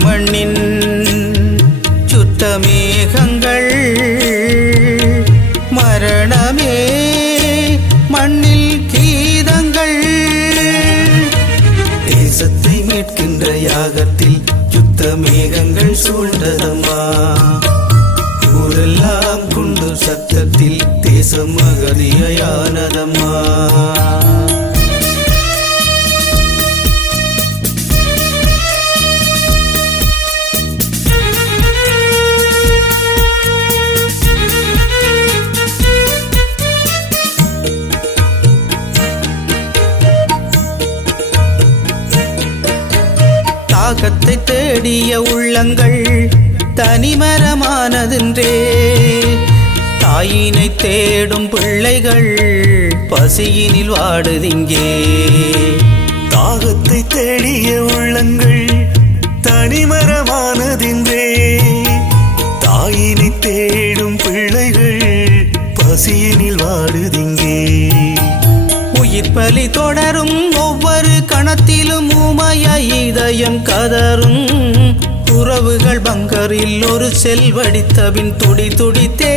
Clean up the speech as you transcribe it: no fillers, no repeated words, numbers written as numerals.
மண்ணின் சுத்த மேகங்கள் மரணமே மண்ணில் கீதங்கள் தேசத்தை மீட்கின்ற யாகத்தில் சுத்த மேகங்கள் சூழ்ந்ததம்மா ஊரெல்லாம் குண்டு சத்தத்தில் தேசம் அகதியானதம்மா தாகத்தை தேடிய உள்ளங்கள் தனிமரமானதென்றே தாயினை தேடும் பிள்ளைகள் பசியினில் வாடுதிங்கே தாகத்தை தேடிய உள்ளங்கள் தனிமரமானதென்றே தாயினை தேடும் பிள்ளைகள் பசியினில் வாடுதிங்கே உயிர் பலி தொடரும் ஒவ்வொரு கணத்திலும் ஊமைய இதயம் கதரும் உறவுகள் பங்கரில் ஒரு செல் வடித்தபின் துடி துடித்தே